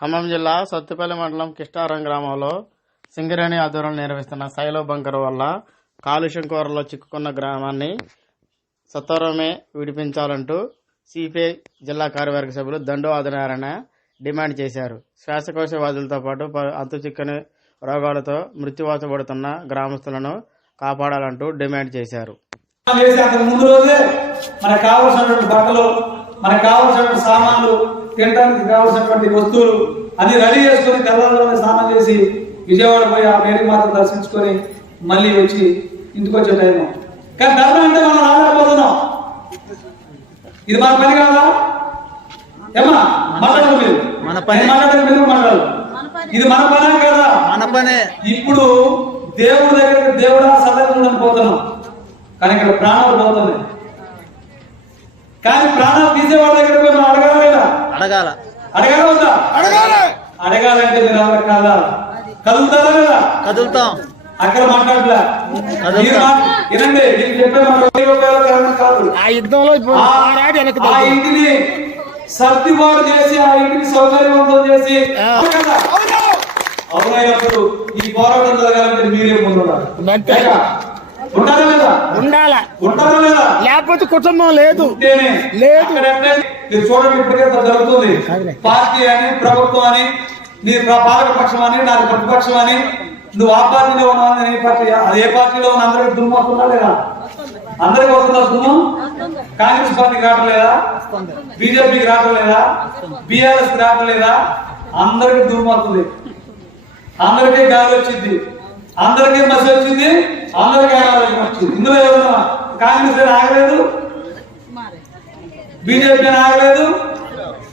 ఖమ్మం జిల్లా సత్తుపల్లి మండలం కిష్టారం గ్రామంలో సింగరేణి ఆధ్వర్యంలో నిర్వహిస్తున్న సైలో బంకర్ వల్ల కాలుష్యం కోరలో చిక్కుకున్న గ్రామాన్ని సత్వరమే విడిపించాలంటూ సిపిఐ జిల్లా కార్యవర్గ సభ్యులు దండు ఆదినారాయణ డిమాండ్ చేశారు. శ్వాసకోశ వ్యాధులతో పాటు అంతుచిక్కని రోగాలతో మృత్యువాసపడుతున్న గ్రామస్తులను కాపాడాలంటూ డిమాండ్ చేశారు. ముందు రోజే మనకు కావాల్సినటువంటి బట్టలు, మనకు కావాల్సినటువంటి సామాన్లు, తినడానికి కావాల్సినటువంటి వస్తువులు అన్ని రెడీ చేసుకుని తెల్లవారుజామున స్నానం చేసి విజయవాడ పోయి ఆ మేరీమాతను దర్శించుకొని మళ్ళీ వచ్చి ఇంటికి వచ్చే టైం. కానీ ధర్మం అంటే మనం రాలేకపోతున్నాం. ఇది మన పని కాదా? ఏమన్నా మాట్లాడాలి మీరు, మన పని మాట్లాడక మీరు మాట్లాడాలి. ఇది మన పనే కదా? మన పనే. ఇప్పుడు దేవుడి దగ్గర దేవుడా సదనం పోతున్నాం, కానీ ఇక్కడ ప్రాణాలు పోతున్నాయి. కానీ ప్రాణాలు తీసే వాళ్ళ దగ్గర పోయి మనం అడగాల లేదా? అడగాల వద్దా? అడగాలంటే మీరు ఎవరు కాదా? కదులుతారా లేదా? కదులుతాం. అక్కడ మాట్లాడలే. వినండి, నేను చెప్పే ఆ ఇంటిని సర్దిబాటు చేసి ఆ ఇంటిని సౌకర్యవంతం చేసి అవునైనప్పుడు ఈ పోరాటం జరగాలంటే మీరే ముందు ఉండాలా లేదా? లేకపోతే కుటుంబం లేదు. మీరు చూడండి, ఇప్పటికే జరుగుతుంది. పార్టీ అని, ప్రభుత్వం అని, నీ పాలక పక్షం అని, నాది ప్రతిపక్షం అని, నువ్వు ఆ పార్టీలో ఉన్నావు, ఏ పార్టీ, అది ఏ పార్టీలో ఉన్న అందరికి దుమ్ము వస్తుందా లేదా? అందరికి వస్తుందా దుమ్ము? కాంగ్రెస్ పార్టీకి రావట్లేదా? బీజేపీకి రావట్లేదా? బీఆర్ఎస్ కి రావట్లేదా? అందరికి దుమ్ము వస్తుంది, అందరికీ గాలి వచ్చింది, అందరికీ మసి వచ్చింది, అందరికీ ఆరోగ్యం వచ్చింది. ఇందులో ఎవరైనా కాంగ్రెస్ ఆగలేదు, బీజేపీ ఆగలేదు,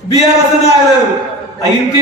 బీఆర్ఎస్ ఆగలేదు. ఆ ఇంటి